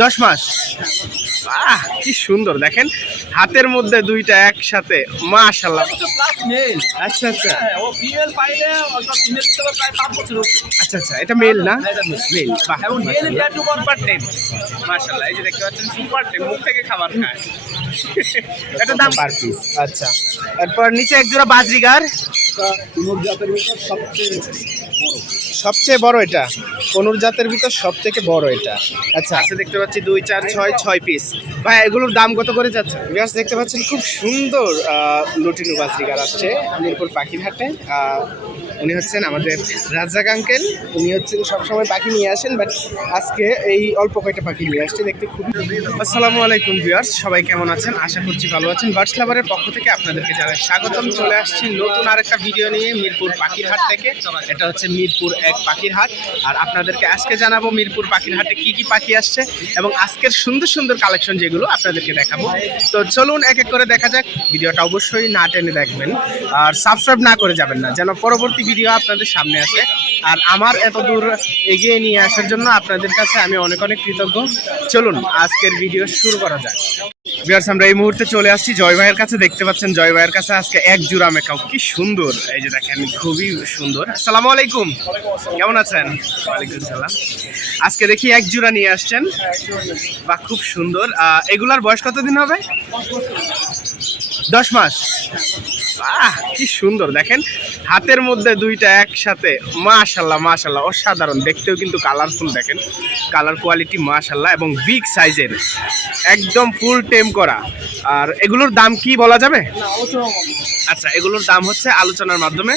10 মাস। বাহ, কি সুন্দর দেখেন, হাতের মধ্যে দুইটা একসাথে, মাশাআল্লাহ। আচ্ছা আচ্ছা আচ্ছা আচ্ছা, এটা মেল না? মেল। বাহ, মাশাআল্লাহ। এই যে দেখতে পাচ্ছেন সুপার টেম, মুখ থেকে খাবার খায়। এটা দাম পার পিস। আচ্ছা, এরপর নিচে এক জোড়া বাজরিগার, সবচেয়ে বড় এটা কোনুর জাতের ভিতর সব থেকে বড় এটা। আচ্ছা আচ্ছা, দেখতে পাচ্ছি 2 4 6 পিস। ভাই এগুলোর দাম কত করে যাচ্ছে? ভিউয়ার্স দেখতে পাচ্ছেন খুব সুন্দর লুটিনো বাজরিগার আসছে মিরপুর পাখির হাটে। উনি হচ্ছেন আমাদের রাজ্জাক আঙ্কেল। উনি হচ্ছেন সবসময় পাখি নিয়ে আসেন, বাট আজকে এই অল্প কয়েকটা পাখি নিয়ে আসছে, দেখতে খুবই। আসসালামু আলাইকুম ভিউয়ার্স, সবাই কেমন আছেন? আশা করছি ভালো আছেন। বার্ডস লাভারের পক্ষ থেকে আপনাদেরকে জানাই স্বাগতম। চলে আসছি নতুন আরেকটা ভিডিও নিয়ে মিরপুর পাখির হাট থেকে। এটা হচ্ছে মিরপুর 1 পাখির হাট, আর আপনাদেরকে আজকে জানাবো মিরপুর পাখির হাটে কি কি পাখি আসছে এবং আজকের সুন্দর সুন্দর কালেকশন যেগুলো আপনাদেরকে দেখাবো। তো চলুন এক এক করে দেখা যাক। ভিডিওটা অবশ্যই না টেনে দেখবেন আর সাবস্ক্রাইব না করে যাবেন না, যেন পরবর্তী ভিডিও আপনাদের সামনে আসে। আর আমার এত দূর এগিয়ে নিয়ে আসার জন্য আপনাদের কাছে আমি অনেক অনেক কৃতজ্ঞ। চলুন আজকের ভিডিও শুরু করা যাক। ভিউয়ার্স, আমরা এই মুহূর্তে চলে আসছি জয় ভাইয়ের কাছে। দেখতে পাচ্ছেন জয় ভাইয়ের কাছে আজকে এক জোড়া মেকাও, কি সুন্দর। এই যে দেখেন, খুবই সুন্দর। আসসালামু আলাইকুম, কেমন আছেন? ওয়ালাইকুম সালাম। আজকে দেখি এক জোড়া নিয়ে আসছেন, বা খুব সুন্দর। এগুলার বয়স কতদিন হবে? 10 মাস। আহ, কি সুন্দর দেখেন, হাতের মধ্যে দুইটা একসাথে, মাশাআল্লাহ মাশাআল্লাহ, অসাধারণ। দেখতেও কিন্তু কালারফুল, দেখেন কালার কোয়ালিটি মাশাআল্লাহ, এবং বিগ সাইজের, একদম ফুল টেম করা। আর এগুলোর দাম কি বলা যাবে? আচ্ছা, এগুলোর দাম হচ্ছে আলোচনার মাধ্যমে।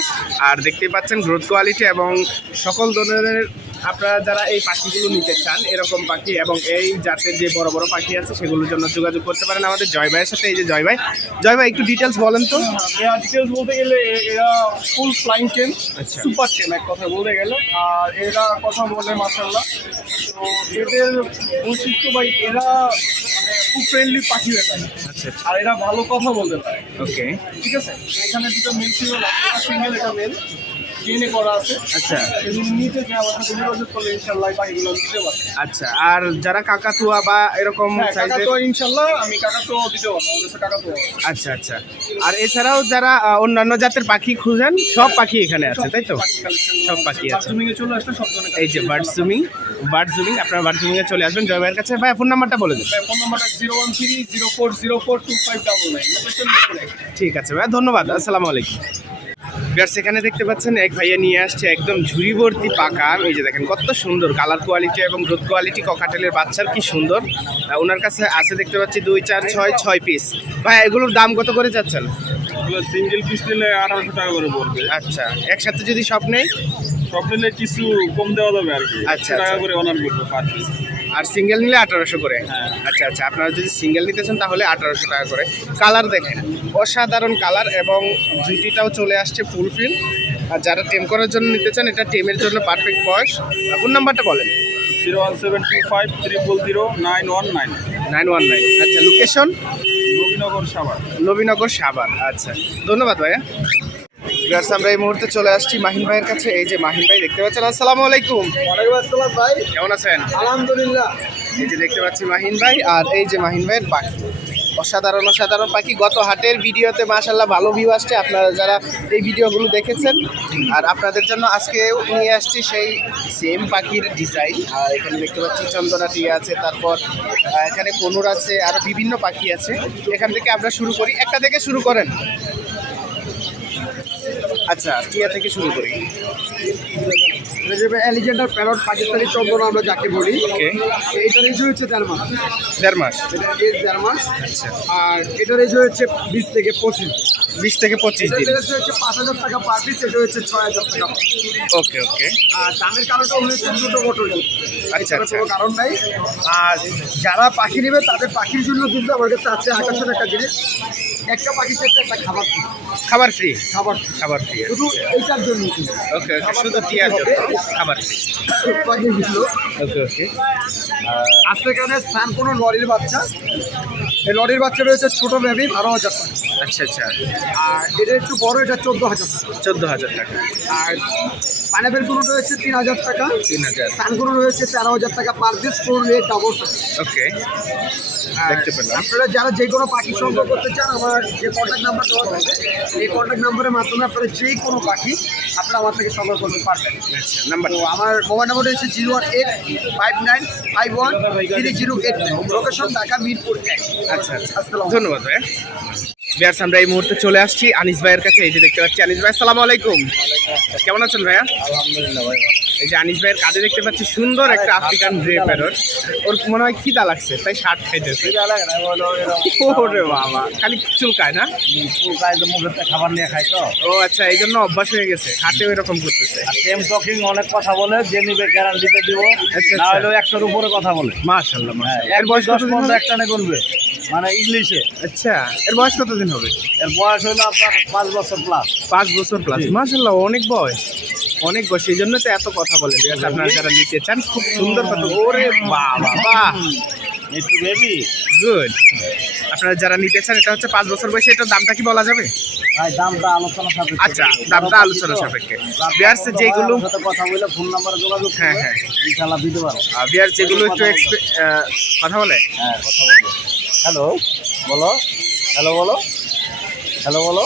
আর দেখতেই পাচ্ছেন গ্রোথ কোয়ালিটি এবং সকল ধরনের, আপনারা যারা এই পাখিগুলো নিতে চান, এরকম পাখি এবং এই জাতের যে বড় বড় পাখি আছে সেগুলোর জন্য যোগাযোগ করতে পারেন আমাদের জয় ভাইয়ের সাথে। এই যে জয় ভাই, জয় ভাই একটু ডিটেলস বলেন তো। ডিটেলস বলতে গেলে এরা ফুল ফ্লাইং টেম, সুপার টেম এক কথা বলতে গেলে। আর এরা কথা বলে মাশাআল্লাহ। তো এদের বৈশিষ্ট্য ভাই, এরা মানে খুব ফ্রেন্ডলি পাখি হয়ে থাকে। আচ্ছা আর এরা ভালো কথা বলতে পারে। ওকে, ঠিক আছে, এখানে দুটো মেল ছিল, একটা ফিমেল, এটা মেল ডিএনএ করা আছে। আচ্ছা নিতে যে আমাদের যোগাযোগ করলে ইনশাআল্লাহ পাখিগুলো নিতে পারে। আচ্ছা, আর যারা কাকাতুয়া বা এরকম সাইজের, কাকাতুয়া ইনশাআল্লাহ আমি কাকাতুয়া দিতে পারবো, আমাদের কাছে কাকাতুয়া। আচ্ছা আচ্ছা, আর এছাড়াও যারা অন্যান্য জাতের পাখি খুঁজেন, সব পাখি এখানে আছে, তাই তো? সব পাখি আছে। জুমিং এ চলে আসলে সব ধরনের। এই যে বার্ড জুমিং, আপনারা বার্ড জুমিং এ চলে আসবেন জয় ভাইয়ের কাছে। ভাই ফোন নাম্বারটা বলে দেন। ফোন নাম্বারটা 01304042599। ঠিক আছে ভাই, ধন্যবাদ। আসসালামু আলাইকুম। সেখানে দেখতে পাচ্ছেন এক ভাইয়া নিয়ে আসছে একদম ঝুড়ি ভর্তি পাকা। এই যে দেখেন কত সুন্দর কালার কোয়ালিটি এবং গ্রোথ কোয়ালিটি, ককাটেলের বাচ্চার কি সুন্দর। ওনার কাছে আছে দেখতে পাচ্ছি 2 4 6 পিস। ভাই এগুলোর দাম কত করে যাচ্ছেন? সিঙ্গেল পিস নিলে 1800 টাকা করে পড়বে। আচ্ছা, একসাথে যদি সব নেই? সব নিলে কিছু কম দেওয়া যাবে আর কি। আচ্ছা টাকা করে অনার করবে পার পিস। আর সিঙ্গেল নিলে 1800 করে? হ্যাঁ। আচ্ছা আচ্ছা, আপনারা যদি সিঙ্গেল নিতে চান তাহলে 1800 টাকা করে। কালার দেখেন, অসাধারণ কালার, এবং জুটিটাও চলে আসছে ফুলফিল। আর যারা টেম করার জন্য নিতে চান, এটা টেমের জন্য পারফেক্ট বয়স। ফোন নাম্বারটা বলেন। 01725309199। 919। আচ্ছা, লোকেশন? নবীনগর সাভার। আচ্ছা, ধন্যবাদ ভাইয়া। ভিউয়ার্স, আমরা এই মুহূর্তে চলে আসছি মাহিন ভাইয়ের কাছে। এই যে মাহিন ভাই দেখতে পাচ্ছেন। আসসালামু আলাইকুম। ওয়ালাইকুম আসসালাম ভাই, কেমন আছেন? আলহামদুলিল্লাহ। এই যে দেখতে পাচ্ছি মাহিন ভাই, আর এই যে মাহিন ভাইয়ের পাখি, অসাধারণ অসাধারণ পাখি। গত হাটের ভিডিওতে মাশাআল্লাহ ভালো ভিউ আসছে, আপনারা যারা এই ভিডিওগুলো দেখেছেন। আর আপনাদের জন্য আজকেও নিয়ে আসছি সেই সেম পাখির ডিজাইন। আর এখানে দেখতে পাচ্ছি চন্দনা টিয়া আছে, তারপর এখানে কোনুর আছে, আরও বিভিন্ন পাখি আছে। এখান থেকে আমরা শুরু করি, একটা থেকে শুরু করেন। আচ্ছা, টিয়া থেকে শুরু করি। অ্যালিগেটর প্যারট পাকিস্তানি চন্দনা আমরা যাকে বলি। ওকে, এটার এজ হচ্ছে 1.5 মাস। 1.5 মাস। এটা এজ 1.5 মাস। আচ্ছা, আর এটার এজ হচ্ছে 20 থেকে 25। 20 থেকে 25 দিন। এটা হচ্ছে 5000 টাকা পার পিস, এটা হচ্ছে 6000 টাকা। ওকে ওকে। আর দামের কারণটা হচ্ছে ছোটো মোটো, আচ্ছা আচ্ছা, কোনো কারণ নাই। আর যারা পাখি নেবে তাদের পাখির জন্য কিন্তু আমার কাছে আছে আকাশের একটা জিনিস, একটা পাখির সাথে একটা খাবার ফ্রি। খাবার ফ্রি? খাবার ফ্রি, শুধু এইটার জন্য। ওকে ওকে, শুধু টিয়ার জন্য খাবার ফ্রি। পাখিগুলো ওকে ওকে। আসলে এখানে স্যাম কোনো লরির বাচ্চা, এই লরির বাচ্চা রয়েছে ছোটো বেবি 12,000 টাকা। আচ্ছা আচ্ছা, আর এটা একটু বড়, এটা 14,000 টাকা। 14,000 টাকা। আর পাইনাপেল গুলো রয়েছে 3000 টাকা, 3000। সানগুলো রয়েছে 13,000 টাকা পার পিস, ফুল রেট ডাবল। ওকে, দেখতে পেলাম। আপনারা যারা যে কোনো পাখি সংগ্রহ করতে চান, আমার যে কন্ট্যাক্ট নাম্বার দেওয়া থাকবে, এই কন্ট্যাক্ট নাম্বারের মাধ্যমে আপনারা যে কোনো পাখি আপনারা আমার থেকে সংগ্রহ করতে পারবেন। আচ্ছা, নাম্বার। তো আমার মোবাইল নাম্বার হচ্ছে 01859513089, লোকেশন ঢাকা মিরপুর 1। আচ্ছা আচ্ছা, আসসালামু ধন্যবাদ ভাইয়া। বিয়ার্স, আমরা এই মুহূর্তে চলে আসছি আনিস ভাইয়ের কাছে। এই যে দেখতে পাচ্ছি আনিস ভাই, আসসালামু আলাইকুম। কেমন আছেন ভাইয়া? আলহামদুলিল্লাহ ভাই। এই যে আনিস ভাইয়ের কাঁধে দেখতে পাচ্ছি সুন্দর একটা আফ্রিকান গ্রে প্যারট। ওর মনে হয় খিদা লাগছে, তাই শার্ট খাইতেছে। ওরে বাবা, খালি চুলকায় না? মুখের খাবার নিয়ে খাই তো। ও আচ্ছা, এই জন্য অভ্যাস হয়ে গেছে, হাটেও এরকম করতেছে। সেম টকিং অনেক কথা বলে, যে নিবে গ্যারান্টিতে দিব, আচ্ছা, না আচ্ছা। হলেও 100-র উপরে কথা বলে। মাশাআল্লাহ, মাশাআল্লাহ। এর এর বয়স কত দিন হবে? একটা নে করবে, মানে ইংলিশে। আচ্ছা, এর বয়স কতদিন হবে? এর বয়স হলো আপনার 5 বছর প্লাস। 5 বছর প্লাস। মাশাআল্লাহ, অনেক বয়স, অনেক বয়স। এই জন্য তো এত কথা বলে। ঠিক আছে, আপনারা যারা নিতে চান, খুব সুন্দর কথা। ওরে বাবা, বাহ, একটু বেবি গুড। আপনারা যারা নিতে চান, এটা হচ্ছে 5 বছর বয়সে। এটার দামটা কি বলা যাবে? ভাই, দামটা আলোচনা সাপেক্ষে। আচ্ছা, দামটা আলোচনা সাপেক্ষে। বিয়ার্স, যেগুলো সাথে কথা বলে ফোন নাম্বারে যোগাযোগ করবে, হ্যাঁ হ্যাঁ, ইনশাআল্লাহ দিতে পারবো। বিয়ার্স যেগুলো একটু কথা বলে। হ্যাঁ, কথা বলবো। হ্যালো বলো, হ্যালো বলো, হ্যালো বলো।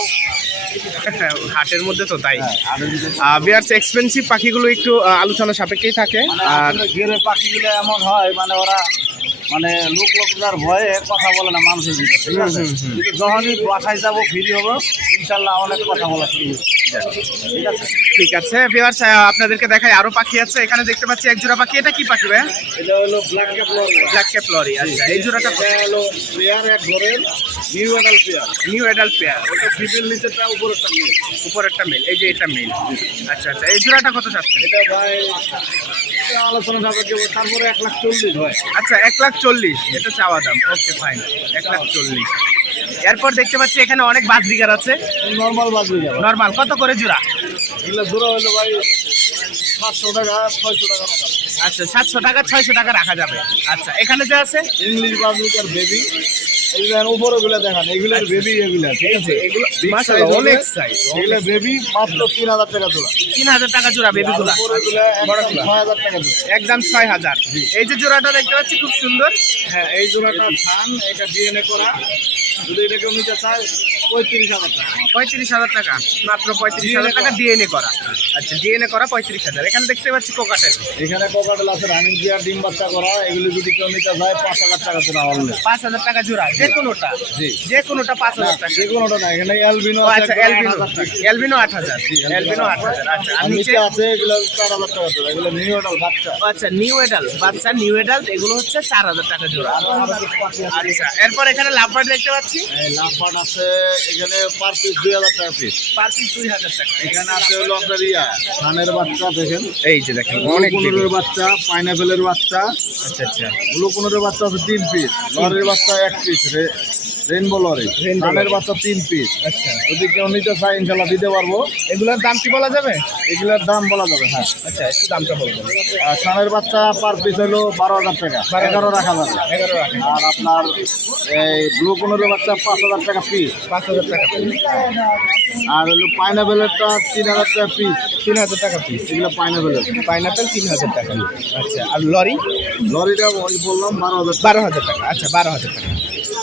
হাটের মধ্যে তো তাই। হ্যাঁ, আগে দিতে বিয়ার্স, এক্সপেন্সিভ পাখিগুলো একটু আলোচনা সাপেক্ষেই থাকে। মানে আর আসলে ঘেরে পাখিগুলো এমন হয়, মানে ওরা মানে লোকটার ভয়ে কথা বলে না মানুষের ভিতরে, ঠিক আছে? কিন্তু যখনই বাসায় যাবো, ফ্রি হবো, ইনশাল্লাহ অনেক কথা বলা শুরু হবে। ঠিক আছে, ঠিক আছে ভিউয়ার্স, আপনাদেরকে দেখাই আরো পাখি আছে। এখানে দেখতে পাচ্ছি এক জোড়া পাখি। এটা কি পাখি ভাই? এটা হলো black cap lory. Black cap lory. আচ্ছা, এই জোড়াটা এটা হলো পেয়ার, এক ঘরের new adult pair. New adult pair. ওটা ফিমেল, নিচেরটা উপরেরটা মেল। উপরেরটা মেল, এই যে এটা মেল। আচ্ছা আচ্ছা, এই জোড়াটা কত চাচ্ছেন? এটা ভাই এটা আলোচনা সাপেক্ষে, তারপরে 1,40,000 হয়। আচ্ছা, 1,40,000 এটা চাওয়া দাম। ওকে, ফাইন, 1,40,000। এরপর দেখতে পাচ্ছি এখানে অনেক বাজরিগার আছে। নর্মাল বাজবে যাবে। নরমাল কত করে জোড়া? এগুলো জোড়া হলো ভাই 700 টাকা, 600 টাকা রাখা যাবে। আচ্ছা, 700 টাকা, 600 টাকা রাখা যাবে। আচ্ছা, এখানে যে আছে ইংলিশ বাজুকার বেবি, এগুলো উপরে গুলো দেখান, এগুলোর বেবি, এগুলো ঠিক আছে? এগুলো Big মাশাআল্লাহ size অনেক হবে। সাইজ। এগুলো বেবি মাত্র 3,000 টাকা জোড়া। 3,000 টাকা জোড়া বেবিগুলা। উপরেগুলো একদম 6,000 টাকা জোড়া। একদম 6,000। এই যে জোড়াটা দেখতে পাচ্ছি খুব সুন্দর। হ্যাঁ, এই জোড়াটা থান, এটা ডিএনএ করা। যদি এটা কেউ নিতে চায় 35,000 টাকা। 35,000 টাকা, মাত্র 35,000 টাকা ডিএনএ করা। আচ্ছা, ডিএনএ করা 35,000। এখানে দেখতে পাচ্ছি কোকাটেল। এখানে কোকাটেল আছে, রানিং গিয়ার, ডিম বাচ্চা করা। এগুলো যদি কেউ নিতে চায় 5,000 টাকা জোড়া অনলি। 5,000 টাকা জোড়া, যে কোনোটা? জি, যে কোনোটা 5,000 টাকা। যে কোনোটা না, এখানে অ্যালবিনো ও আছে। আচ্ছা, এলবিনো। 8,000। এলবিনো 8,000। আচ্ছা, আর আর নিচে? নিচে আছে এগুলো 4,000 টাকা জোড়া। এগুলো নিউ অ্যাডাল্ট বাচ্চা। আচ্ছা, নিউ এডাল্ট বাচ্চা, নিউ এডাল্ট, এগুলো হচ্ছে 4,000 টাকা জোড়া। আচ্ছা, এরপর এখানে লাভবার্ড দেখতে পাচ্ছি। এই লাভবার্ড আছে, এখানে পার পিস 2,000 টাকা পিস। পার পিস 2,000 টাকা। এখানে আছে হলো আপনার ধানের বাচ্চা, দেখেন এই যে দেখেন অনেক ব্লু কোনোরের বাচ্চা, পাইনাপেলের বাচ্চা। আচ্ছা আচ্ছা, ব্লু কোনোরের বাচ্চা আছে 3 পিস, লরির বাচ্চা 1 পিস, রেইনবো লরি, Rainbow ধানের lorry। বাচ্চা 3 পিস। আচ্ছা, যদি কেউ নিতে চায় ইনশাল্লাহ দিতে পারবো। এগুলোর দাম কি বলা যাবে? এগুলোর দাম বলা যাবে। হ্যাঁ, আচ্ছা, একটু দামটা বলবেন। আর ধানের বাচ্চা পার পিস হলো 12,000 টাকা, 11 রাখা যাবে। 11 রাখেন। আর আপনার এই ব্লু কোনোরের বাচ্চা 5,000 টাকা পিস। 5,000 টাকা পিস। আর হলো পাইনাপেলেরটা 3,000 টাকা পিস। 3,000 টাকা পিস। এগুলো পাইনাপেলের। পাইনাপেল 3,000 টাকা। আচ্ছা, আর লরি? লরিটা ওই বললাম 12,000 টাকা। 12,000 টাকা। আচ্ছা, 12,000 টাকা।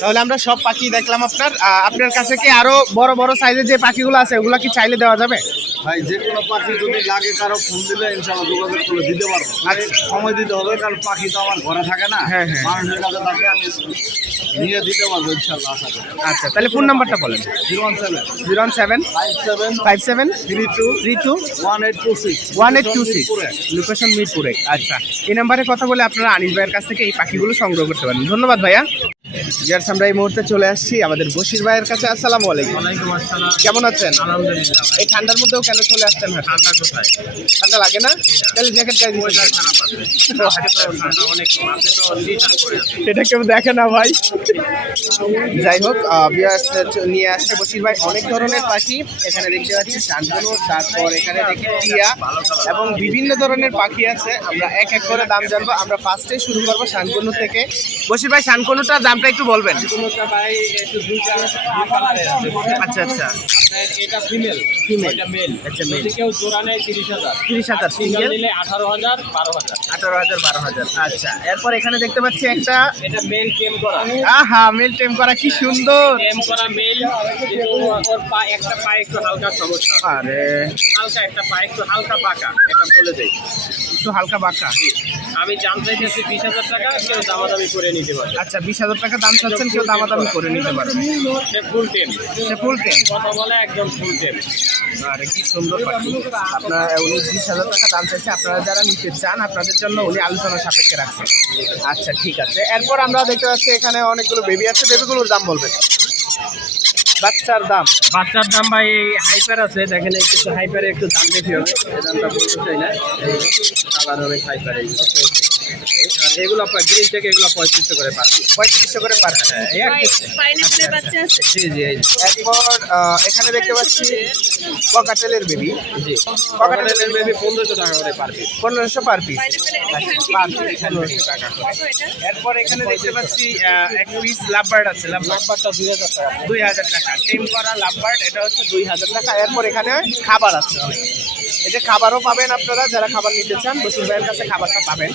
তাহলে আমরা সব পাখি দেখলাম আপনার। আপনার কাছে কি আরো বড় বড় সাইজের যে পাখিগুলো আছে ওগুলো কি চাইলে দেওয়া যাবে? ভাই, যে কোনো পাখি যদি লাগে কারো ফোন দিলে ইনশাআল্লাহ যোগাযোগ করে দিতে পারবো। আচ্ছা। সময় দিতে হবে, কারণ পাখি তো আমার ঘরে থাকে না। হ্যাঁ, হ্যাঁ। মানুষের কাছে থাকে, আমি নিয়ে দিতে পারবো ইনশাআল্লাহ, আশা করি। আচ্ছা, তাহলে ফোন নাম্বারটা বলেন। 017 017 57 57 32 32 1826 1826, লোকেশন মিরপুরে। আচ্ছা, এই নাম্বারে কথা বলে আপনারা আনিস ভাইয়ের কাছ থেকে এই পাখিগুলো সংগ্রহ করতে পারেন। ধন্যবাদ ভাইয়া। ভিউয়ার্স, আমরা এই মুহূর্তে চলে আসছি আমাদের বশির ভাইয়ের কাছে। আসসালামু আলাইকুম। ওয়ালাইকুম আসসালাম। কেমন আছেন? আলহামদুলিল্লাহ। এই ঠান্ডার মধ্যেও কেন চলে আসছেন? ঠান্ডা কোথায়? ঠান্ডা লাগে না? তাহলে জ্যাকেট গায়ে দিন। ওয়েদার খারাপ আছে। ঠান্ডা অনেক কম আছে, তো টি-শার্ট পরে আছে। এটা কেউ দেখে না ভাই। যাই হোক, ভিউয়ার্স নিয়ে আসছে বশির ভাই অনেক ধরনের পাখি। এখানে দেখতে পাচ্ছি শান্তনু, তারপর এখানে দেখি টিয়া এবং বিভিন্ন ধরনের পাখি আছে। আমরা এক এক করে দাম জানবো। আমরা ফার্স্টে শুরু করবো শান্তনু থেকে। বশির ভাই, শান্তনুটার দামটা একটু একটু বলবেন। কোনটা ভাই একটু দুইটা দুই কালারের আছে। আচ্ছা আচ্ছা, আপনার এটা ফিমেল, ফিমেল, এটা মেল। আচ্ছা মেল। যদি কেউ জোড়া নেয় 30,000, 30,000 সিঙ্গেল সিঙ্গেল, নিলে 18,000, 12,000। 18,000 12,000। আচ্ছা, এরপর এখানে দেখতে পাচ্ছি একটা, এটা মেল টেম করা, আহা মেল টেম করা, কি সুন্দর। টেম করা মেল, কিন্তু ওর পা একটা পায়ে একটু হালকা সমস্যা, আরে হালকা একটা পায়ে একটু হালকা পাকা, এটা বলে দেই। একটু হালকা বাঁকা। আমি দাম চাইতেছি 20,000 টাকা, কেউ দামাদামি করে নিতে পারে। আচ্ছা 20,000 টাকা দাম চাচ্ছেন, কেউ দামাদামি করে নিতে পারবে। সে ফুল টেম, সে ফুল টেম। কথা বলে একদম ফুল টেম। আরে কি সুন্দর পাখি। আপনার উনি 20,000 টাকা দাম চাইছে, আপনারা যারা নিতে চান আপনাদের জন্য উনি আলোচনা সাপেক্ষে রাখছেন। আচ্ছা ঠিক আছে, এরপর আমরা দেখতে পাচ্ছি এখানে অনেকগুলো বেবি আছে, বেবিগুলোর দাম বলবেন। বাচ্চার দাম, বাচ্চার দাম ভাই হাইপার আছে, দেখেন একটু হাইপারে একটু দাম বেশি হবে, এই দামটা বলতে চাই না। কালার অনেক হাইপার এইগুলো। আর এগুলো আপনার গ্রিন থেকে এগুলো 3500 করে পাচ্ছি। 3500 করে পার। হ্যাঁ, এই এক পিস। পাইনাপেলের বাচ্চা আছে। জি জি, এই যে। এরপর এখানে দেখতে পাচ্ছি ককাটেলের বেবি। জি, ককাটেলের বেবি 1500 টাকা করে পার পিস। 1500 per piece. পাইনাপেলের পার পিস 1500 টাকা করে। কত এটা? এরপর এখানে দেখতে পাচ্ছি এক পিস লাভবার্ড আছে, লাভবারটা 2000 টাকা। 2000 টাকা টেম করা লাভবার্ড, এটা হচ্ছে 2000 টাকা। এরপর এখানে খাবার আছে অনেক, এই যে খাবারও পাবেন আপনারা যারা খাবার নিতে চান, বশির ভাইয়ের কাছে খাবারটা পাবেন।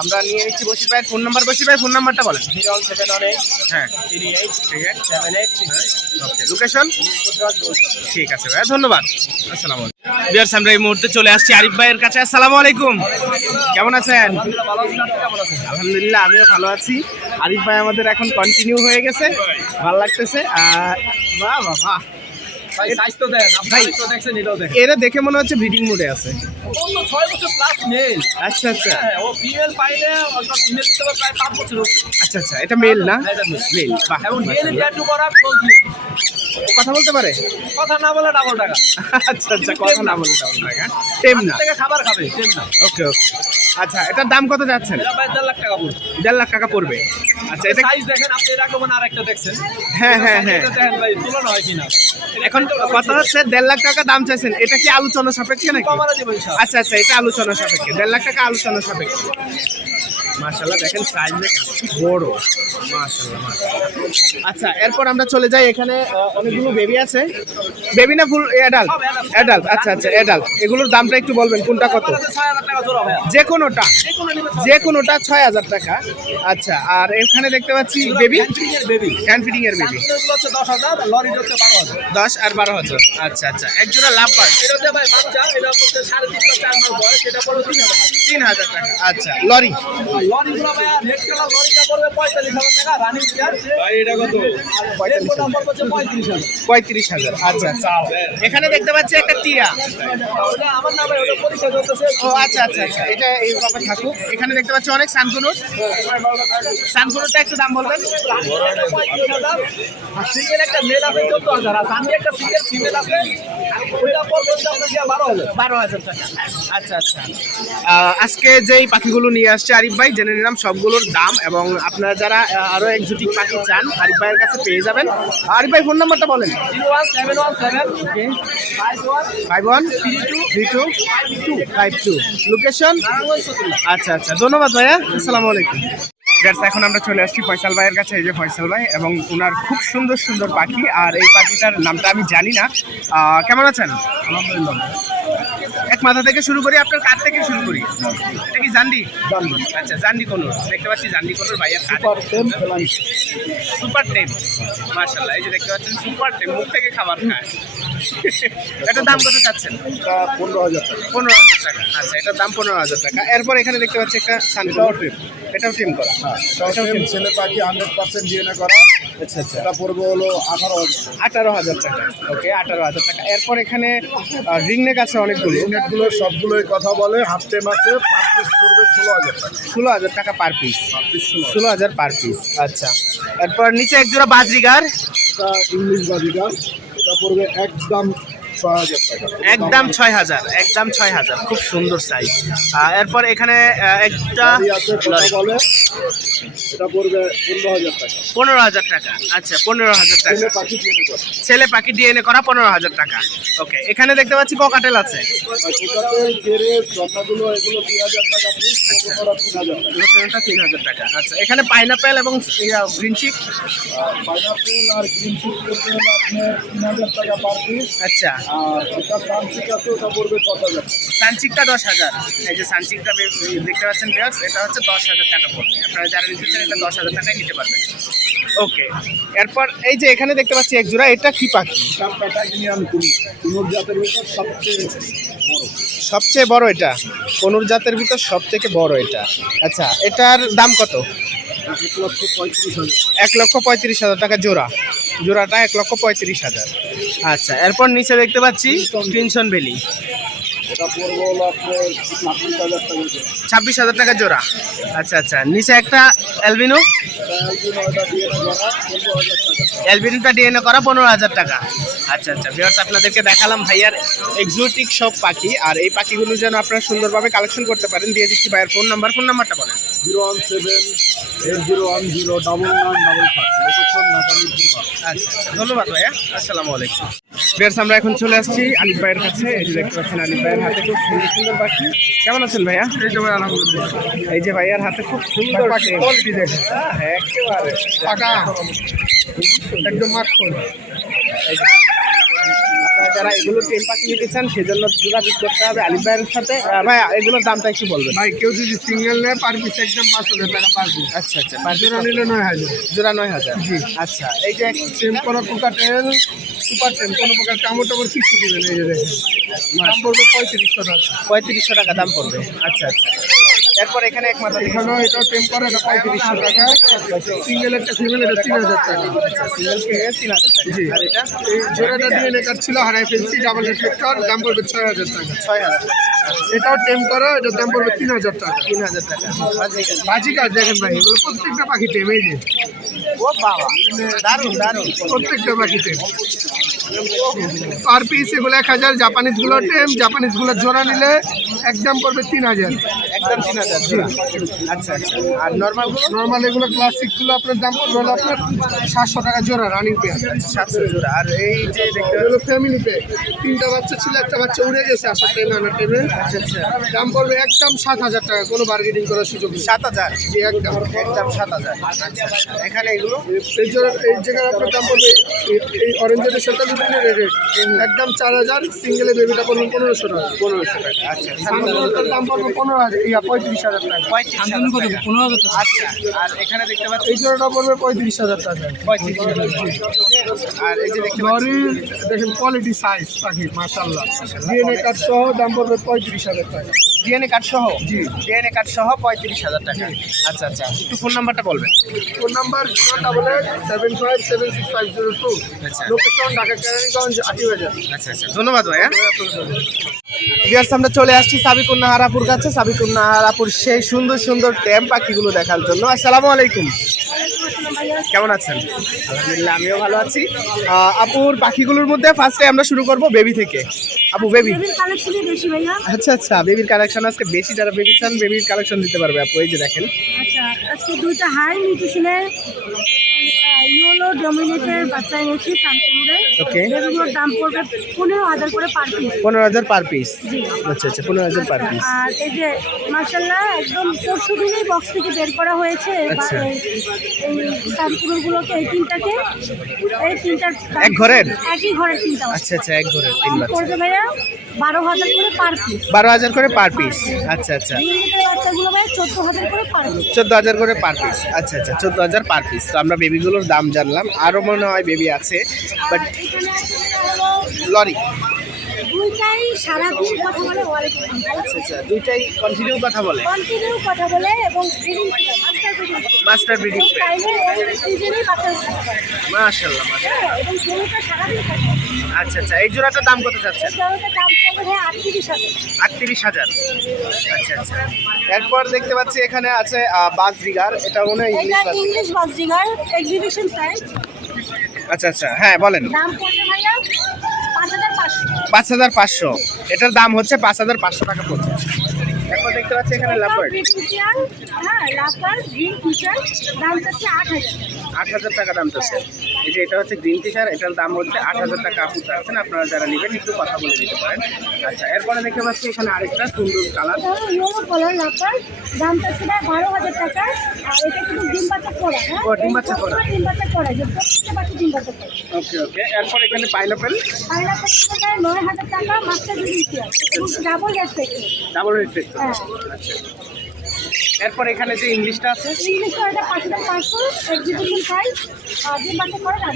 আমরা নিয়ে নিচ্ছি বশির ভাইয়ের ফোন নাম্বার। বশির ভাই ফোন নাম্বারটা বলেন। 01718 হ্যাঁ 38 ঠিক আছে, 78 ওকে। লোকেশন ঠিক আছে ভাই, ধন্যবাদ। আসসালামু আলাইকুম। বিয়ার্স, আমরা এই মুহূর্তে চলে আসছি আরিফ ভাইয়ের কাছে। আসসালামু আলাইকুম, কেমন আছেন? আলহামদুলিল্লাহ, আমিও ভালো আছি। আরিফ ভাই আমাদের এখন কন্টিনিউ হয়ে গেছে, ভালো লাগতেছে। বাহ বাহ বাহ, ভাই সাইজ তো দেন, আপনি ভাই, তো দেখছেন, এটাও দেখেন। এরা দেখে মনে হচ্ছে ব্রিডিং মোডে আছে। ও তো 6 বছর প্লাস মেল। আচ্ছা আচ্ছা ও ফিমেল পাইলে ওটা ফিমেল দিতে হবে প্রায় 5 বছর হবে। আচ্ছা আচ্ছা, এটা মেল না? এটা male। মেল, বাহ। এবং মেল মাশাআল্লাহ। ট্যাটু করা ক্লোজলি। ও কথা বলতে পারে? কথা না বলে ডাবল টাকা। আচ্ছা আচ্ছা, কথা না বলে তেমন টাকা, টেম না। থেকে খাবার খাবে, সেম না। ওকে ওকে। আচ্ছা, এটার দাম কত যাচ্ছেন? এটা প্রায় 1.5 লাখ টাকা পড়বে। 1.5 লাখ টাকা পড়বে। আচ্ছা, এটা সাইজ দেখেন, আপনি এর আগে মানে আরেকটা দেখছেন। হ্যাঁ হ্যাঁ হ্যাঁ, এটা দেখেন ভাই, তুলনা হয় কিনা। এখন কথা হচ্ছে 1.5 লাখ টাকা দাম চাইছেন, এটা কি আলোচনা সাপেক্ষে নাকি? কমানো যাবে ইনশাআল্লাহ। আচ্ছা আচ্ছা, এটা আলোচনা সাপেক্ষে, 1.5 লাখ টাকা আলোচনা সাপেক্ষে। মাশাআল্লাহ, দেখেন সাইজ দেখেন কি বড়, মাশাআল্লাহ মাশাআল্লাহ। আচ্ছা, এরপর আমরা চলে যাই, এখানে অনেকগুলো বেবি আছে। বেবি না ফুল অ্যাডাল্ট? অ্যাডাল্ট, আচ্ছা আচ্ছা অ্যাডাল্ট। এগুলোর দামটা একটু বলবেন, কোনটা কত? 6000 টাকা জোড়া ভাই। যে কোনোটা? যেকোনো নিবে যে কোনোটা 6000 টাকা। আচ্ছা, আর এখানে দেখতে পাচ্ছি বেবি, এর বেবি। হ্যান্ড ফিডিং এর বেবি, এগুলো হচ্ছে 10,000, লরি হচ্ছে 12,000। 10 আর 12,000। আচ্ছা আচ্ছা, এক জোড়া লাভ পার, এটা হচ্ছে ভাই বাচ্চা, এটা হচ্ছে 3.5 বা 4 মাস বয়স, এটা পড়বে 3,000 টাকা। 3000 টাকা। আচ্ছা, লরি, লরিগুলো ভাই রেড কালার লরিটা পড়বে 45,000 টাকা, রানিং প্লেয়ার। ভাই এটা কত? 45,000। নাম্বার হচ্ছে 35,000। 35,000। আচ্ছা আচ্ছা, এখানে দেখতে পাচ্ছি একটা টিয়া। ওটা আমার না ভাই, ওটা পরীক্ষা করতেছে। ও আচ্ছা আচ্ছা আচ্ছা, এটা এইভাবে থাকুক। এখানে দেখতে পাচ্ছি অনেক সানকুনুর। সানকুনুরটা একটু দাম বলবেন। সিঙ্গেল একটা মেল আছে 14,000, আর আমি একটা সিঙ্গেল ফিমেল আছে, ওইটা পড়বে হচ্ছে আপনার 12,000। 12,000 টাকা। আচ্ছা আচ্ছা, আজকে যেই পাখিগুলো নিয়ে আসছে আরিফ ভাই, জেনে নিলাম সবগুলোর দাম, এবং আপনারা যারা আরো এক্সোটিক পাখি চান আরিফ ভাইয়ের কাছে পেয়ে যাবেন। আরিফ ভাই ফোন নাম্বারটা বলেন। 01717 51 32 52। লোকেশন? আচ্ছা আচ্ছা, ধন্যবাদ ভাইয়া, আসসালামু আলাইকুম। Guys, এখন আমরা চলে আসছি ফয়সাল ভাইয়ের কাছে। এই যে ফয়সাল ভাই, এবং ওনার খুব সুন্দর সুন্দর পাখি, আর এই পাখিটার নামটা আমি জানি না। কেমন আছেন? আলহামদুলিল্লাহ। এক মাথা থেকে শুরু করি, আপনার কার থেকে শুরু করি? এটা কি জান্ডি? আচ্ছা, জান্ডি কোনোর, দেখতে পাচ্ছি জান্ডি কোনোর ভাইয়ের সুপার টেম। মাশাআল্লাহ, এই যে দেখতে পাচ্ছেন সুপার টেম, মুখ থেকে খাবার খায়। এটার দাম কত চাচ্ছেন? 15,000 টাকা। 15,000 টাকা। আচ্ছা, এটার দাম 15,000 টাকা। এরপর এখানে দেখতে পাচ্ছি একটা সানকুনুর, এটাও টেম করা। ছেলে পাখি 100% ডিএনএ করা। আচ্ছা আচ্ছা, এটা পড়বে হলো 18,000। 18,000 টাকা। ওকে, 18,000 টাকা। এরপর এখানে রিংনেক আছে অনেকগুলো। ইউনিটগুলো সবগুলোই কথা বলে, হাফটে মাসে পার পিস পড়বে 16,000 টাকা। 16,000 টাকা per piece. Per piece 16,000। 16,000 per piece. আচ্ছা, এরপর নিচে এক জোড়া বাজরিগার। এটা ইংলিশ বাজিকার, এটা পড়বে একদম 6,000 টাকা। একদম 6,000, একদম 6,000, খুব সুন্দর সাইজ। এরপর এখানে একটা এই আছে কথা বলে, এটা পড়বে 15,000 টাকা। 15,000 টাকা। আচ্ছা, 15,000 টাকা। ছেলে পাখি কিনে করে। ছেলে পাখি ডিএনএ করা 15,000 টাকা। ওকে, এখানে দেখতে পাচ্ছি ককাটেল আছে। আর কোকাটেল, গেরে, জন্নাগুলো এগুলো 2,000 টাকা পিস, কোকোরা 3,000 টাকা। লোকেশনটা 3,000 টাকা। আচ্ছা, এখানে পাইনাপেল এবং গ্রিন চিক। পাইনাপেল আর গ্রিন চিক করতে হলে আপনার 3,000 টাকা পার পিস। আচ্ছা, আর এটা সানচিক আছে, ওটা পড়বে 10,000 টাকা। সানচিকটা 10,000। এই যে সানচিকটা দেখতে পাচ্ছেন ভিউয়ার্স, এটা হচ্ছে 10,000 টাকা পড়বে। আপনারা যারা নিতে চান এটা 10,000 টাকায় নিতে পারবেন। ওকে, এরপর এই যে এখানে দেখতে পাচ্ছি এক জোড়া, এটা কি পাখি? এটা প্যাটাগিনিয়ান কুনুর জাতের ভিতর সবচেয়ে বড়। সবচেয়ে বড় এটা কোনুর জাতের ভিতর সব থেকে বড় এটা। আচ্ছা, এটার দাম কত? 1,35,000। 1,35,000 টাকা জোড়া। জোড়াটা 1,35,000। আচ্ছা, এরপর নিচে দেখতে পাচ্ছি ক্রিমসন বেলি। এটা পড়বে হলো আপনার 26,000 টাকা করে। 26,000 টাকা জোড়া। আচ্ছা আচ্ছা, নিচে একটা অ্যালবিনো। এটা দিয়ে করা 15,000 টাকা। অ্যালবিনোটা ডিএনএ করা 15,000 টাকা। আচ্ছা আচ্ছা ভিউয়ার্স, আপনাদেরকে দেখালাম ভাইয়ার এক্সোটিক সব পাখি। আর এই পাখিগুলো যেন আপনারা সুন্দরভাবে কালেকশন করতে পারেন, দিয়ে দিচ্ছি ভাইয়ের ফোন নাম্বারটা বলেন। 017809955, লোকেশন ঢাকা মিরপুর। আচ্ছা, ধন্যবাদ ভাইয়া। আসসালামু আলাইকুম। ভিউয়ার্স, আমরা এখন চলে আসছি আলিফ ভাইয়ের কাছে। এই যে দেখতে পাচ্ছেন আলিফ ভাইয়ের হাতে খুব সুন্দর সুন্দর পাখি। কেমন আছেন ভাইয়া? এই যে ভাই আলহামদুলিল্লাহ। এই যে ভাইয়ার হাতে খুব সুন্দর পাখি কোয়ালিটি দেখেন, একেবারে পাকা একদম মাখন। এই যে, আপনারা যারা এগুলো টেম পাখি নিতে চান সেজন্য যোগাযোগ করতে হবে আলিফ ভাইয়ের সাথে। ভাইয়া, এগুলোর দামটা একটু বলবেন। ভাই কেউ যদি সিঙ্গেল নেয় পার পিস একদম 5,000 টাকা পার পিস। আচ্ছা আচ্ছা, জোড়া নিলে 9,000। জোড়া 9,000। জি। আচ্ছা, এই যে সেম করা কোকাটেল সুপার টেম, কোনো প্রকার কামড় টামড় কিছু দিবেন। এই যে দেখেন, দাম পড়বে 3500 টাকা। 3500 টাকা দাম পড়বে। আচ্ছা আচ্ছা, এরপর এখানে এক মাথা এখানেও এটাও টেম করে, এটা 3500 টাকা। সিঙ্গেল একটা ফিমেল, এটা 3,000 টাকা। সিঙ্গেল ফিমেল 3,000 টাকা। জি। আর এটা এই জোড়াটা ডিএনএ কার্ড ছিল, হারাই ফেলছি, ডাবল রিফ্লেক্টর, দাম পড়বে 6,000 টাকা। 6,000 টাকা। এটাও টেম করা, এটার দাম পড়বে 3,000 টাকা। 3,000 টাকা। আচ্ছা, বাজি কাজ দেখেন ভাই, এগুলো প্রত্যেকটা পাখি টেম। এই যে ও বাবা, দারুণ দারুণ। প্রত্যেকটা পাখি টেম। পার পিস এগুলো 1,000। জাপানিজ গুলো টেম, জাপানিজ গুলো জোড়া নিলে একদম পড়বে 3,000। একদম 3,000 জোড়া। আচ্ছা আচ্ছা, আর নর্মাল গুলো? নর্মাল এগুলো ক্লাসিক গুলো আপনার দাম পড়বে হলো আপনার 700 টাকা জোড়া, রানিং পেয়ার। 700 জোড়া। আর এই যে দেখতে এগুলো ফ্যামিলি পে, 3টা বাচ্চা ছিল, একটা বাচ্চা উড়ে গেছে আসার টাইমে, আনার টাইমে। আচ্ছা আচ্ছা, দাম পড়বে একদম 7,000 টাকা, কোনো বার্গেনিং করার সুযোগ নেই। 7,000। জি, একদম। একদম 7,000। আচ্ছা আচ্ছা, এখানে এগুলো এই জায়গায় আপনার দাম পড়বে এই অরেঞ্জের সাথে লুটিনের রেট একদম 4,000। সিঙ্গেলে বেবিটা পড়বে 1,500 টাকা। 1,500 টাকা। আচ্ছা, সানগুলোর দাম পড়বে 35,000 টাকা। 35,000 টাকা। আচ্ছা, আর এখানে দেখতে পাচ্ছি এই জোড়াটা পড়বে 35,000 টাকা। 35,000। আর এই যে দেখতে পাচ্ছি লরির দেখেন কোয়ালিটি সাইজ পাখি মাশাআল্লাহ। ডিএনএ কার্ড সহ দাম পড়বে 35,000 টাকা। ডিএনএ কার্ড সহ? জি। ডিএনএ কার্ড সহ 35,000 টাকা। আচ্ছা আচ্ছা, একটু ফোন নাম্বারটা বলবেন। Phone number 07875765002। আচ্ছা। লোকেশন ঢাকা কেরানীগঞ্জ, আটিবাজার। আচ্ছা আচ্ছা, ধন্যবাদ ভাইয়া। ভিউয়ার্স, আমরা চলে আসছি সাবিকুন নাহারাপুর কাছে। সাবিকুন নাহারাপুর সেই সুন্দর সুন্দর ট্যাম পাখিগুলো দেখার জন্য। আসসালামু আলাইকুম, কেমন আছেন? আলহামদুলিল্লাহ, আমিও ভালো আছি। আপুর পাখিগুলোর মধ্যে ফার্স্টে আমরা শুরু করব বেবি থেকে। আপু, বেবি বেবির কালেকশনই বেশি ভাইয়া। আচ্ছা আচ্ছা, বেবির কালেকশন আজকে বেশি। যারা বেবি চান বেবির কালেকশন দিতে পারবে আপু। এই যে দেখেন, আচ্ছা, আজকে দুইটা হাই নিউট্রিশনের ইয়েলো ডমিনেটের বাচ্চা এনেছি সানকুনুরে। ওকে। বেবিগুলোর দাম পড়বে 15,000 করে পার পিস। 15,000 per piece. জি। আচ্ছা আচ্ছা, 15,000 পার পিস। আর এই যে মাশাআল্লাহ একদম পরশু দিনই বক্স থেকে বের করা হয়েছে আচ্ছা। এই সানকুনুরগুলোকে, এই তিনটাকে, এই তিনটার দাম এক ঘরের? একই ঘরের তিনটা আচ্ছা আচ্ছা, এক ঘরের 3 দাম বাচ্চা। পড়বে ভাইয়া 12,000 করে পার পিস। 12,000 করে পার পিস। আচ্ছা আচ্ছা, ইংলিশের বাচ্চাগুলো ভাইয়া 14,000 করে পার পিস। 14,000 করে পার পিস। আচ্ছা আচ্ছা, 14,000 পার পিস। তো আমরা বেবিগুলোর দাম জানলাম, আরও মনে হয় বেবি আছে, বাট আর এখানে আছে হলো লরি। দুইটাই সারাদিন কথা বলে। ওয়ালাইকুম আসসালাম। আচ্ছা আচ্ছা, দুইটাই কন্টিনিউ কথা বলে। কন্টিনিউ কথা বলে এবং breeding master breeding. Master breeding pair. টাইমে এই সিজনেই বাচ্চা উঠতে পারে। মাশাআল্লাহ মাশাআল্লাহ। এবং গরুটা সারাদিন কথা বলে। আচ্ছা আচ্ছা, এই জোড়াটার দাম কত যাচ্ছেন? এই গরুটার দাম পড়বে ভাই 38,000। 38,000। আচ্ছা আচ্ছা, এরপর দেখতে পাচ্ছি এখানে আছে বাজরিগার। এটা মনে হয় এটা English budgerigar. English budgerigar exhibition size. আচ্ছা আচ্ছা, হ্যাঁ বলেন। দাম পড়বে ভাইয়া 5,500। 5,500, এটার দাম হচ্ছে 5,500 টাকা পড়ছে। এরপর দেখতে পাচ্ছি এখানে লাভবার্ড, হ্যাঁ লাভবার্ড গ্রিন ফিচার, দাম হচ্ছে 8,000। 8,000 টাকা দাম চাচ্ছে। এই যে এটা হচ্ছে গ্রিন ফিশার, এটার দাম হচ্ছে 8,000 টাকা আপু চাচ্ছেন। আপনারা যারা নেবেন একটু কথা বলে দিতে পারেন। আচ্ছা, এরপরে দেখতে পাচ্ছি এখানে আরেকটা সুন্দর কালার, ইয়েলো কালার লাভবার্ড, দাম হচ্ছে 12,000 টাকা। আর এটা কিন্তু ডিম বাচ্চা করা, হ্যাঁ ও, ডিম বাচ্চা করা। ডিম বাচ্চা করা, যে প্রত্যেকটা বাচ্চা ডিম বাচ্চা করে। ওকে ওকে। এরপর এখানে পাইনাপেল, পাইনাপেল 9,000 টাকা, মাস্টার ডিলিশিয়াস এবং ডাবল রেসপেক্ট। Double red. হ্যাঁ আচ্ছা, এরপর এখানে যে ইংলিশটা আছে, ইংলিশটা এটা 5,500, এক্সিবিশন প্রাইস, আর ডিম বাচ্চা করে দাম।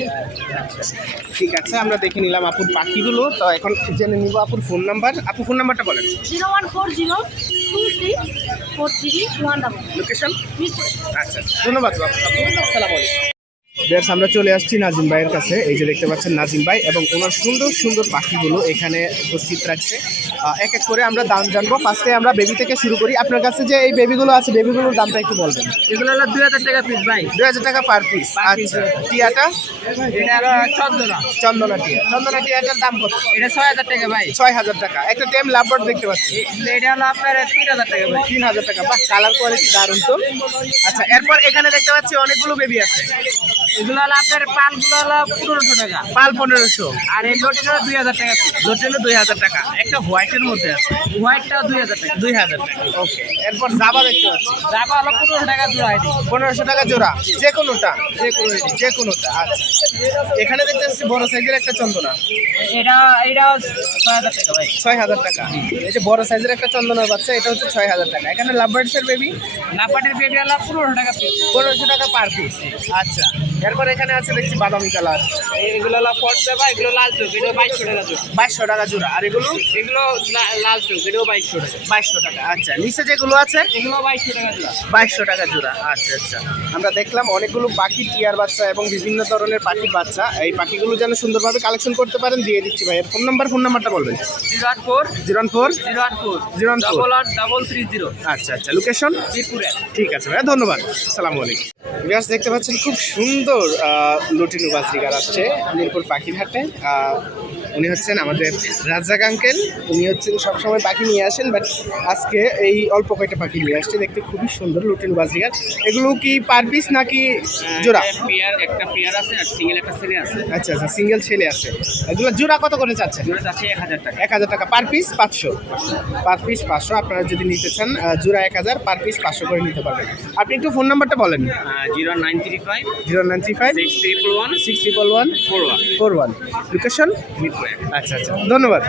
ঠিক আছে, আমরা দেখে নিলাম আপুর পাখিগুলো। তো এখন জেনে নিব আপুর ফোন নাম্বার। আপু ফোন নাম্বারটা বলেন। 0140264331 লোকেশন। মিরপুর। আচ্ছা, ধন্যবাদ আপু। আসসালামু আলাইকুম। বেশ, আমরা চলে আসছি নাজিম ভাইয়ের কাছে। এই যে দেখতে পাচ্ছেন নাজিম ভাই এবং ওনার সুন্দর সুন্দর পাখিগুলো এখানে উপস্থিত রাখছে। এক এক করে আমরা দাম জানবো। ফার্স্টে আমরা বেবি থেকে শুরু করি। আপনার কাছে যে এই বেবিগুলো আছে, বেবিগুলোর দামটা একটু বলবেন। এগুলো হলো 2,000 টাকা পিস ভাই। 2,000 টাকা পার পিস। আচ্ছা, টিয়াটা? এটা হলো চন্দনা, চন্দনা টিয়া। চন্দনা টিয়াটার দাম কত? এটা 6,000 টাকা ভাই। 6,000 টাকা। একটা টেম লাভবার্ড দেখতে পাচ্ছি, এটা হলো আপনার 3,000 টাকা ভাই। 3,000 টাকা। বাহ, কালার কোয়ালিটি দারুণ তো। আচ্ছা, এরপর এখানে দেখতে পাচ্ছি অনেকগুলো বেবি আছে। এগুলো হলো আপনার পালগুলো হলো 1,500 টাকা, পাল 1500, আর এই লোটের হলো 2,000 টাকা পিস। লোটেলো 2,000 টাকা। একটা হোয়াইটের মধ্যে আছে, হোয়াইটটাও 2,000 টাকা। 2,000 টাকা। ওকে, এরপর জাবা দেখতে পাচ্ছি, জাবা হলো 1500 টাকা জোড়া। এটি 1500 টাকা জোড়া। যে কোনোটা? যে কোনোটা। আচ্ছা, এখানে দেখতে পাচ্ছি বড় সাইজের একটা চন্দনা, এটাও 6,000 টাকা ভাই। 6,000 টাকা। এই যে বড় সাইজের একটা চন্দনার বাচ্চা, এটা হচ্ছে 6,000 টাকা। এখানে লাভবার্ডসের বেবি লাপাটের বেবি হলো 1,500 টাকা পিস। 1500 টাকা পার পিস। আচ্ছা, এরপর এখানে আছে দেখছি বাদামি কালার, এগুলো হলো ফট দেবা, এগুলো লাল চোখ, এটা 2,200 টাকা জোড়া। 2,200 টাকা জোড়া। আর এগুলো এগুলো লাল চোখ, এটাও 2,200 টাকা। 2,200 টাকা। আচ্ছা, নিচে যেগুলো আছে এগুলো 2,200 টাকা জোড়া। 2,200 টাকা জোড়া। আচ্ছা আচ্ছা, আমরা দেখলাম অনেকগুলো পাখি, টিয়ার বাচ্চা এবং বিভিন্ন ধরনের পাখির বাচ্চা। এই পাখিগুলো যেন সুন্দরভাবে কালেকশন করতে পারেন, দিয়ে দিচ্ছি ভাই। ফোন নাম্বারটা বলবেন। 084 014 084 014 88830। আচ্ছা আচ্ছা, লোকেশন মিরপুরে। ঠিক আছে ভাই, ধন্যবাদ। আসসালামু আলাইকুম। বিয়াস, দেখতে পাচ্ছেন খুব সুন্দর লুটিনু বাজরিগার আসছে মিরপুর পাখির হাটে। উনি হচ্ছেন আমাদের রাজ্জাক আঙ্কেল। উনি হচ্ছেন সবসময় পাখি নিয়ে আসেন, বাট আজকে এই অল্প কয়টা পাখি নিয়ে আসছে। দেখতে খুবই সুন্দর লুটিনু বাজরিগার। এগুলো কি পার পিস নাকি জোড়া? একটা পেয়ার আছে আর সিঙ্গেল একটা ছেলে আছে। আচ্ছা আচ্ছা, সিঙ্গেল ছেলে আছে। এগুলো জোড়া কত করে চাচ্ছেন? জোড়া আছে 1,000 টাকা। 1,000 টাকা পার পিস। 500 per piece 500। আপনারা যদি নিতে চান জোড়া 1,000, পার পিস 500 করে নিতে পারবেন। আপনি একটু ফোন নাম্বারটা বলেন। 0935 0935 611 611 41 41। লোকেশন মিরপুরে। আচ্ছা আচ্ছা, ধন্যবাদ।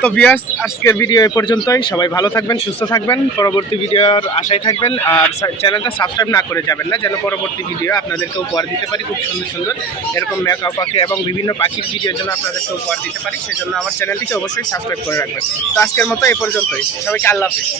তো ভিউয়ার্স, আজকের ভিডিও এ পর্যন্তই। সবাই ভালো থাকবেন, সুস্থ থাকবেন, পরবর্তী ভিডিওর আশায় থাকবেন। আর চ্যানেলটা সাবস্ক্রাইব না করে যাবেন না, যেন পরবর্তী ভিডিও আপনাদেরকে উপহার দিতে পারি খুব সুন্দর সুন্দর এরকম মেকাও পাখি এবং বিভিন্ন পাখির ভিডিওর জন্য আপনাদেরকে উপহার দিতে পারি। সেজন্য আমার চ্যানেলটিকে অবশ্যই সাবস্ক্রাইব করে রাখবেন। তো আজকের মতো এ পর্যন্তই। সবাইকে আল্লাহ হাফেজ।